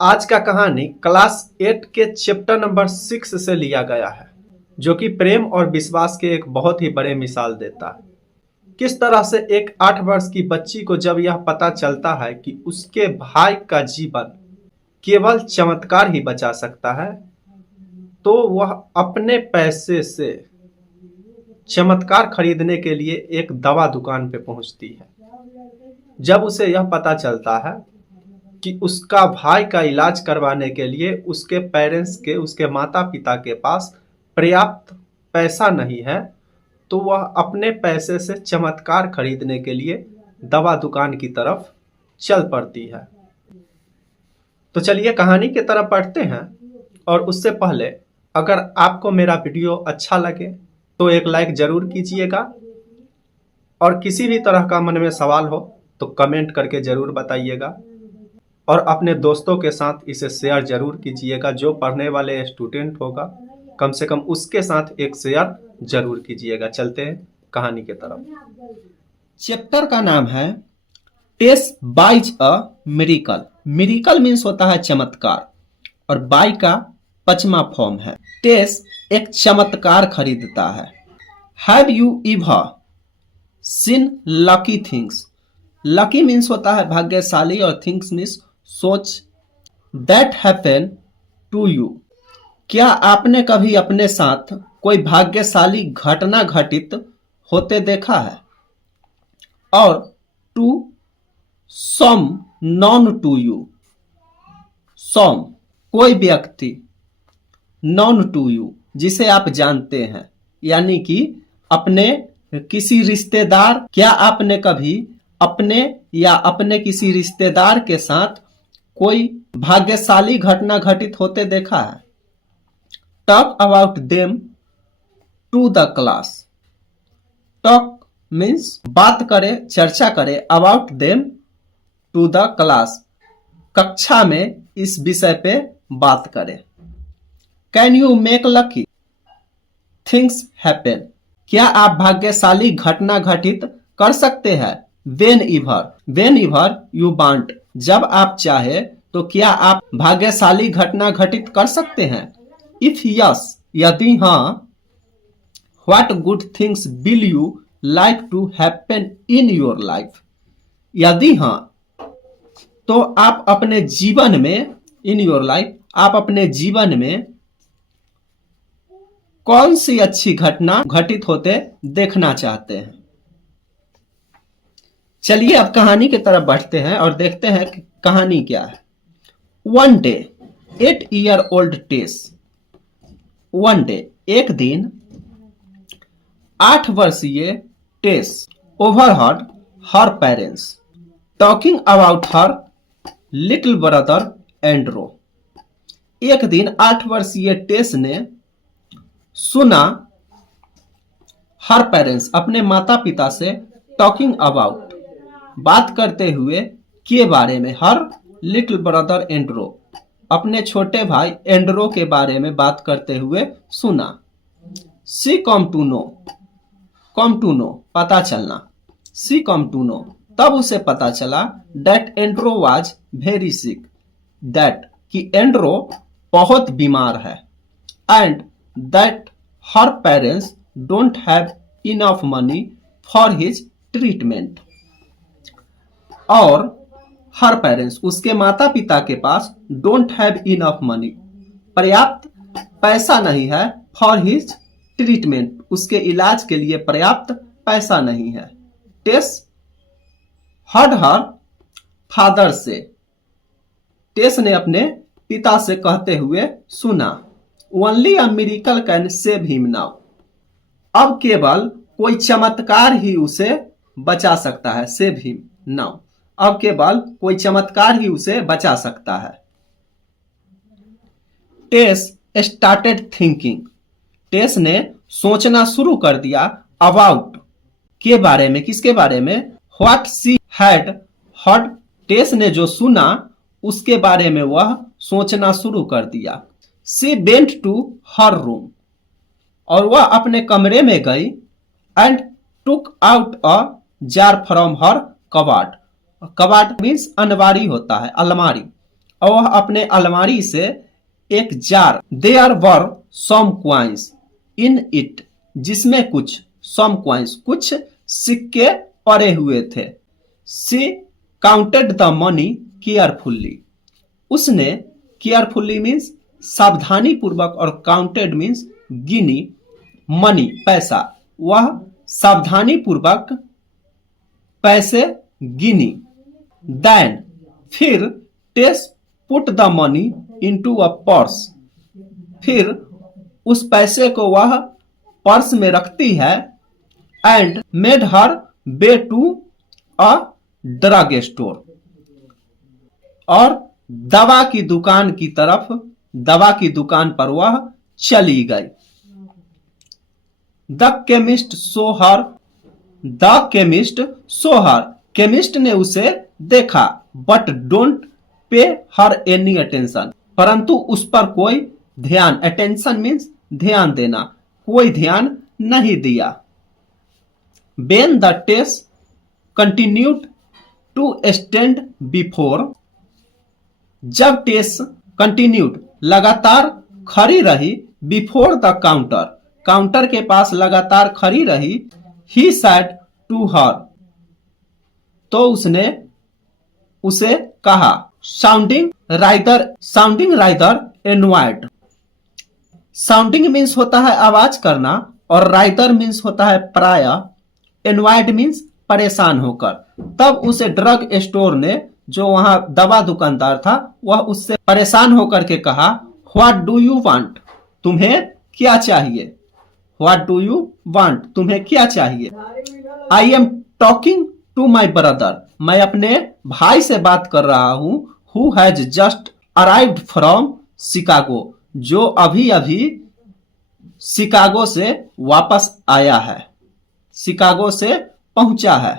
आज का कहानी क्लास 8 के चैप्टर नंबर 6 से लिया गया है, जो कि प्रेम और विश्वास के एक बहुत ही बड़े मिसाल देता है। किस तरह से एक 8 वर्ष की बच्ची को जब यह पता चलता है कि उसके भाई का जीवन केवल चमत्कार ही बचा सकता है, तो वह अपने पैसे से चमत्कार खरीदने के लिए एक दवा दुकान पे पहुंचती है। जब उसे यह पता चलता है कि उसका भाई का इलाज करवाने के लिए उसके माता पिता के पास पर्याप्त पैसा नहीं है, तो वह अपने पैसे से चमत्कार खरीदने के लिए दवा दुकान की तरफ चल पड़ती है। तो चलिए कहानी की तरफ पढ़ते हैं। और उससे पहले अगर आपको मेरा वीडियो अच्छा लगे तो एक लाइक जरूर कीजिएगा, और किसी भी तरह का मन में सवाल हो तो कमेंट करके जरूर बताइएगा, और अपने दोस्तों के साथ इसे शेयर जरूर कीजिएगा। जो पढ़ने वाले स्टूडेंट होगा कम से कम उसके साथ एक शेयर जरूर कीजिएगा। चलते हैं कहानी के तरफ। चैप्टर का नाम है Tess buys a miracle. Miracle means होता है चमत्कार, और बाई का 5वां फॉर्म है। टेस एक चमत्कार खरीदता है। Have you ever seen lucky things? Lucky means होता है भाग्यशाली, और थिंग्स मीन्स सोच। That happen to you? क्या आपने कभी अपने साथ कोई भाग्यशाली घटना घटित होते देखा है? और to some known to you? Some कोई व्यक्ति, नॉन टू यू जिसे आप जानते हैं, यानी कि अपने किसी रिश्तेदार। क्या आपने कभी अपने या अपने किसी रिश्तेदार के साथ कोई भाग्यशाली घटना घटित होते देखा है? Talk about them to the class. Talk means बात करे, चर्चा करे। About them to the class, कक्षा में इस विषय पे बात करें। Can you make lucky things happen? क्या आप भाग्यशाली घटना घटित कर सकते हैं? Whenever you want? जब आप चाहे तो क्या आप भाग्यशाली घटना घटित कर सकते हैं? इफ यस, यदि हाँ, what good things will you like to happen in your life? यदि हाँ, तो आप अपने जीवन में, इन योर लाइफ, आप अपने जीवन में कौन सी अच्छी घटना घटित होते देखना चाहते हैं? चलिए अब कहानी की तरफ बढ़ते हैं और देखते हैं कि कहानी क्या है। One day 8 year old Tess. One day एक दिन 8 वर्षीय Tess overheard her parents talking about her little brother Andrew. एक दिन 8 वर्षीय टेस ने सुना हर पेरेंट्स, अपने माता पिता से, टॉकिंग अबाउट, बात करते हुए, के बारे में, हर लिटिल ब्रदर एंड्रो, अपने छोटे भाई एंड्रो के बारे में बात करते हुए सुना। सी कम टू नो पता चलना। सी कम टू नो, तब उसे पता चला that Andrew was very sick, that कि एंड्रो बहुत बीमार है, and that her parents don't have enough money for his treatment. और हर पेरेंट्स, उसके माता पिता के पास, डोंट हैव इनफ मनी, पर्याप्त पैसा नहीं है, फॉर हिज ट्रीटमेंट, उसके इलाज के लिए पर्याप्त पैसा नहीं है। टेस हर्ड हर फादर से, टेस ने अपने पिता से कहते हुए सुना। Only a miracle can save him now? अब केवल कोई चमत्कार ही उसे बचा सकता है। सेव हिम नाउ, अब केवल कोई चमत्कार ही उसे बचा सकता है। टेस स्टार्टेड थिंकिंग, टेस ने सोचना शुरू कर दिया। अबाउट, के बारे में, किसके बारे में? व्हाट सी हैड हर्ड, टेस ने जो सुना उसके बारे में वह सोचना शुरू कर दिया। She went to her room, और वह अपने कमरे में गई। And took out a jar from her cupboard, cupboard means अनबारी होता है, अलमारी। और वह अपने अलमारी से एक jar, there were some coins in it, जिसमें कुछ सम क्वाइंस, कुछ सिक्के पड़े हुए थे। She counted the money carefully, उसने, केयरफुल्ली मीन्स सावधानी पूर्वक और काउंटेड मीन्स गिनी, मनी पैसा, वह सावधानी पूर्वक पैसे गिनी। देन फिर Tess put the money into a purse, फिर उस पैसे को वह पर्स में रखती है। And made her way to a drug store, और दवा की दुकान की तरफ, दवा की दुकान पर वह चली गई। The chemist so her, the chemist so her, chemist ने उसे देखा। But don't pay her any attention, परंतु उस पर कोई ध्यान, अटेंशन मीन्स ध्यान देना, कोई ध्यान नहीं दिया। When the Tess continued to stand before, जब टेस कंटिन्यूड लगातार खड़ी रही, बिफोर द काउंटर, काउंटर के पास लगातार खड़ी रही, ही said टू हर, तो उसने उसे कहा, साउंडिंग राइदर एनवायड, साउंडिंग मीन्स होता है आवाज करना और राइदर मीन्स होता है प्राय, एनवायड मीन्स परेशान होकर। तब उसे ड्रग स्टोर ने, जो वहां दवा दुकानदार था, वह उससे परेशान होकर के कहा, व्हाट डू यू वांट, तुम्हें क्या चाहिए, व्हाट डू यू वांट, तुम्हें क्या चाहिए। I am talking to my brother, मैं अपने भाई से बात कर रहा हूं, who has just arrived from Chicago, जो अभी अभी शिकागो से वापस आया है, शिकागो से पहुंचा है।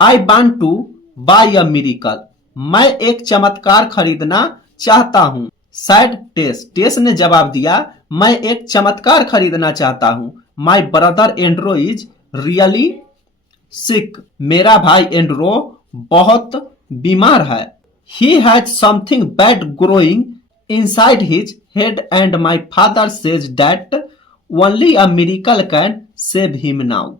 I want to buy a miracle, मैं एक चमत्कार खरीदना चाहता हूं। सैड टेस, टेस ने जवाब दिया, मैं एक चमत्कार खरीदना चाहता हूं। My brother Andrew is really sick, मेरा भाई एंड्रो बहुत बीमार है। He has something bad growing inside his head and my father says that only a miracle can save him now.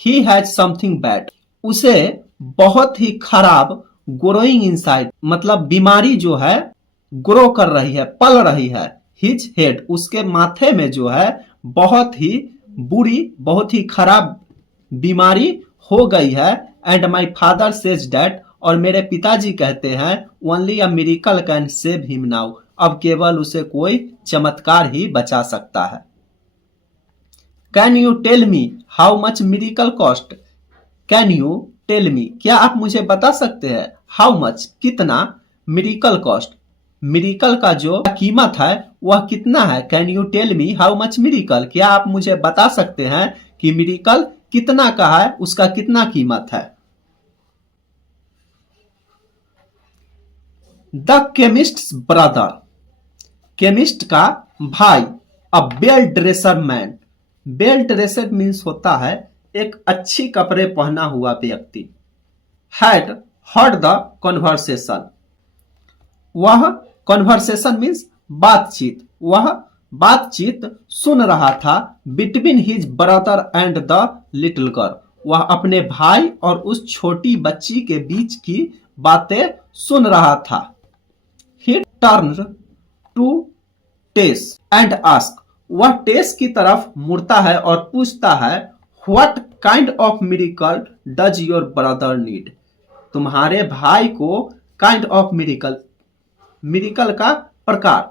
He has something bad, उसे बहुत ही खराब, growing inside मतलब बीमारी जो है ग्रो कर रही है, पल रही है। हिज हेड, उसके माथे में जो है बहुत ही बुरी, बहुत ही खराब बीमारी हो गई है। And my father says that, और मेरे पिताजी कहते हैं, only a miracle can save him now, अब केवल उसे कोई चमत्कार ही बचा सकता है। Can you tell me how much miracle cost, can you tell me, क्या आप मुझे बता सकते हैं, हाउ मच कितना, मिरेकल कॉस्ट मिरेकल का जो कीमत है वह कितना है। Can you tell me how much miracle, क्या आप मुझे बता सकते हैं कि मिरेकल कितना का है, उसका कितना कीमत है। द केमिस्ट ब्रदर, केमिस्ट का भाई, a well dresser man, well dresser means होता है एक अच्छी कपड़े पहना हुआ व्यक्ति। हैड हर्ड द कन्वर्सेशन, वह कन्वर्सेशन मीन्स बातचीत, वह बातचीत सुन रहा था। Between his brother and the little girl, वह अपने भाई और उस छोटी बच्ची के बीच की बातें सुन रहा था। He turned to Tess and ask, वह टेस की तरफ मुड़ता है और पूछता है, what kind of miracle does your brother need, तुम्हारे भाई को काइंड ऑफ मिरेकल, मिरेकल का प्रकार,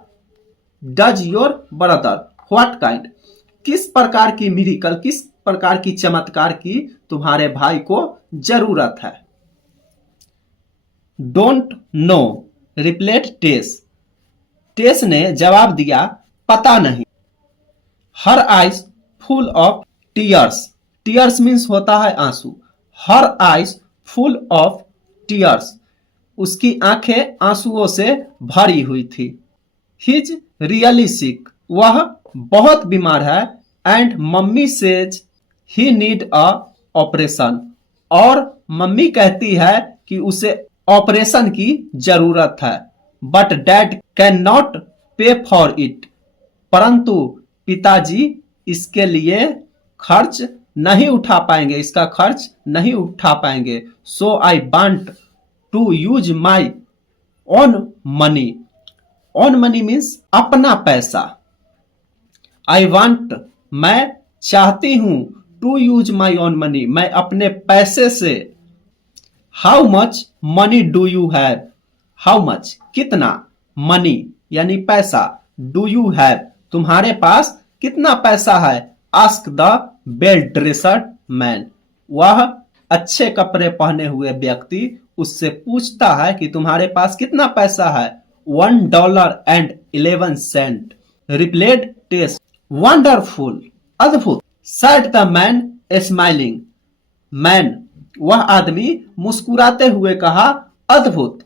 does your brother what kind, किस प्रकार की मिरेकल, किस प्रकार की चमत्कार की तुम्हारे भाई को जरूरत है। डोंट नो रिप्लेट टेस, टेस ने जवाब दिया, पता नहीं। Her eyes full of tears, tears means होता है आंसू। Her eyes full of tears, उसकी आंखें आंसुओं से भरी हुई थी। हिज रियली सिक, वह बहुत बीमार है। And mummy says he need a operation, और मम्मी कहती है कि उसे ऑपरेशन की जरूरत है, बट डैड कैन नॉट पे फॉर इट, परंतु पिताजी इसके लिए खर्च नहीं उठा पाएंगे, इसका खर्च नहीं उठा पाएंगे। So I want to use my own money. Own money means अपना पैसा। आई वांट मैं चाहती हूं, to use my own money मैं अपने पैसे से। How much money do you have, how much कितना, मनी यानी पैसा, डू यू हैव तुम्हारे पास कितना पैसा है। Ask the well dressed man, वह अच्छे कपड़े पहने हुए व्यक्ति उससे पूछता है कि तुम्हारे पास कितना पैसा है। $1.11 रिप्लेड टेस्ट, वंडरफुल अद्भुत। Said the man smiling, man वह आदमी मुस्कुराते हुए कहा अद्भुत।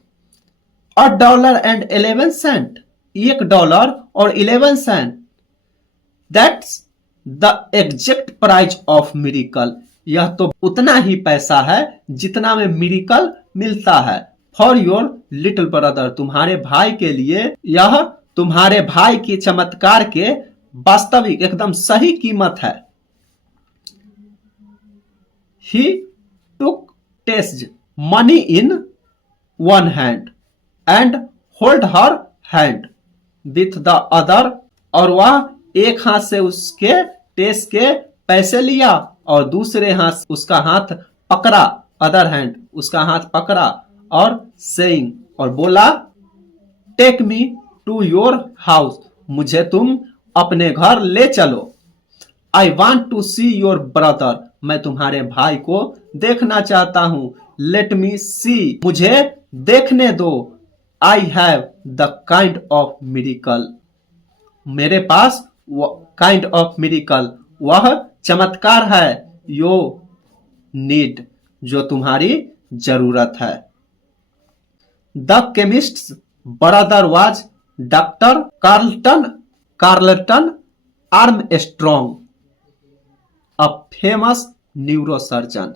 $1.11, $1 और 11 cent, that's the exact price of miracle, यह तो उतना ही पैसा है जितना में मिरेकल मिलता है। फॉर योर लिटिल ब्रदर, तुम्हारे भाई के लिए यह तुम्हारे भाई के चमत्कार के वास्तविक एकदम सही कीमत है। He took Tess's money in one hand and hold her hand with the other, और वह एक हाथ से उसके टेस के पैसे लिया और दूसरे हाथ उसका हाथ पकड़ा, अदर हैंड उसका हाथ पकड़ा, और सेइंग और बोला take me to your house, मुझे तुम अपने घर ले चलो। I want to see your brother, मैं तुम्हारे भाई को देखना चाहता हूं। लेट मी सी, मुझे देखने दो। I have the kind of miracle, मेरे पास काइंड ऑफ मिरेकल वह चमत्कार है। यो नीड, जो तुम्हारी जरूरत है। The chemists brother was doctor Carlton Armstrong, a famous neurosurgeon.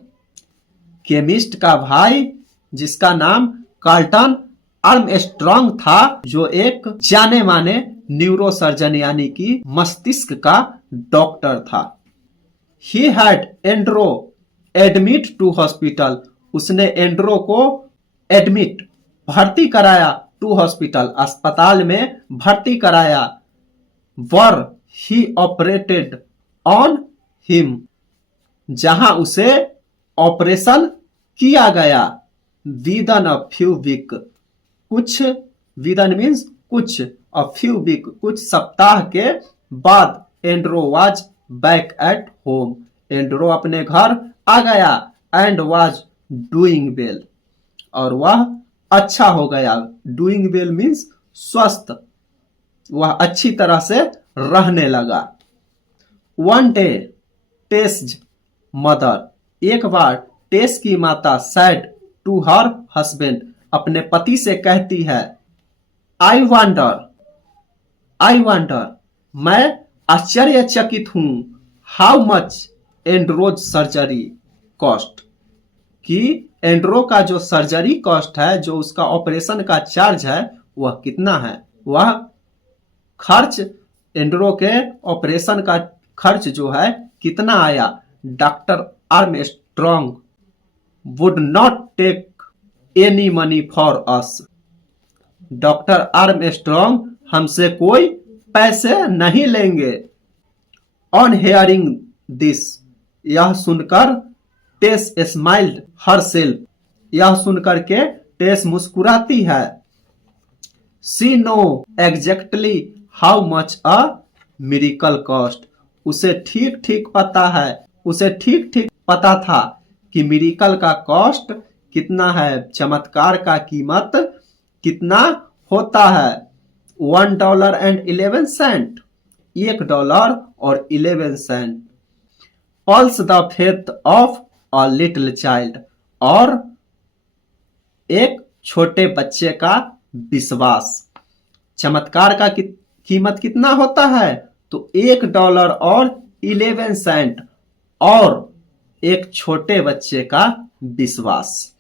Chemist का भाई जिसका नाम कार्लटन आर्मस्ट्रॉन्ग था, जो एक जाने माने न्यूरोसर्जन यानी कि मस्तिष्क का डॉक्टर था। He had Andrew admit to hospital, उसने एंड्रो को एडमिट भर्ती कराया, टू हॉस्पिटल अस्पताल में भर्ती कराया। Where he operated on him, जहां उसे ऑपरेशन किया गया। विदन अ फ्यू वीक, कुछ विदन मीन्स कुछ, अ फ्यू वीक कुछ सप्ताह के बाद Andrew was back at home, Andrew अपने घर आ गया। एंड वाज डूइंग वेल, और वह अच्छा हो गया। डूइंग वेल मीन्स स्वस्थ, वह अच्छी तरह से रहने लगा। वन डे टेस मदर, एक बार टेस की माता सैड टू हर हस्बैंड, अपने पति से कहती है आई वंडर मैं आश्चर्यचकित हूं। हाउ मच एंड्रोज सर्जरी कॉस्ट, कि एंड्रो का जो सर्जरी कॉस्ट है, जो उसका ऑपरेशन का चार्ज है, वह कितना है। वह खर्च एंड्रो के ऑपरेशन का खर्च जो है कितना आया। Doctor Armstrong would not take any money for us, doctor Armstrong हमसे कोई पैसे नहीं लेंगे। ऑन हेयरिंग दिस, यह सुनकर टेस स्माइल्ड हरसेल्फ, यह सुनकर के टेस मुस्कुराती है। She know exactly how much a miracle cost, उसे ठीक ठीक पता है, उसे ठीक ठीक पता था कि मिरेकल का कॉस्ट कितना है, चमत्कार का कीमत कितना होता है। $1.11, $1 और 11 cent. Plus the faith of a little child, और एक छोटे बच्चे का विश्वास। चमत्कार का कीमत कितना होता है, तो $1 और 11 सेंट, और एक छोटे बच्चे का विश्वास।